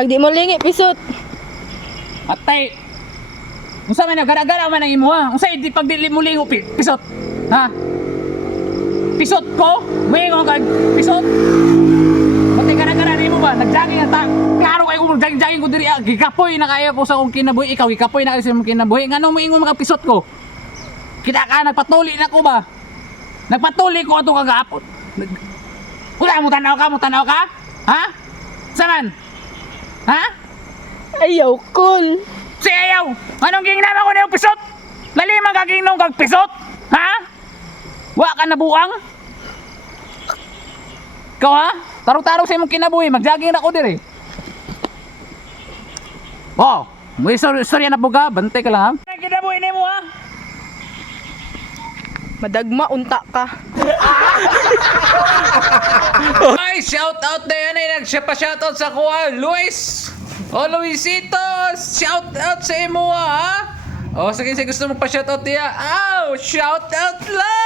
Pag di mo lingi, pisot. Atay. Unsa man gara-gara man ang imo ha? Unsa di pag dili mo lingo pisot? Ha? Pisot ko? Wingon kag pisot? Pati gara-gara nimo ba? Nag-jogging ata. Klaro kay kung jogging ko diri gikapoy na kaya ko sa akong kinabuhi. Ikaw gikapoy na kasi sa imong kinabuhi. Ngano mo ingon mga pisot ko? Kita ka nagpatuli na ko ba? Nagpatuli ko ato kagahapon. Wala mo tanaw ka? Ha? Saman? Ha? Ayaw, cool. Si ayaw! Anong gingnama ko na yung pisot? Lalimang ka gingnong kag pisot? Ha? Wa ka nabuang? Ikaw ha? Tarong-tarong sa imong kinabuhi, mag-jogging na ko diri. Oh, may istorya na buga, bantay ka lang ha? Ang kinabuhi ni mo ha? Madagma, unta ka. Ay, shout out na yan ay nagsipa-shout out sa kuha, Luis! O Luisito, shout out sa imo ha. O sige, gusto mo pa shout out niya. Ow, shout out lang.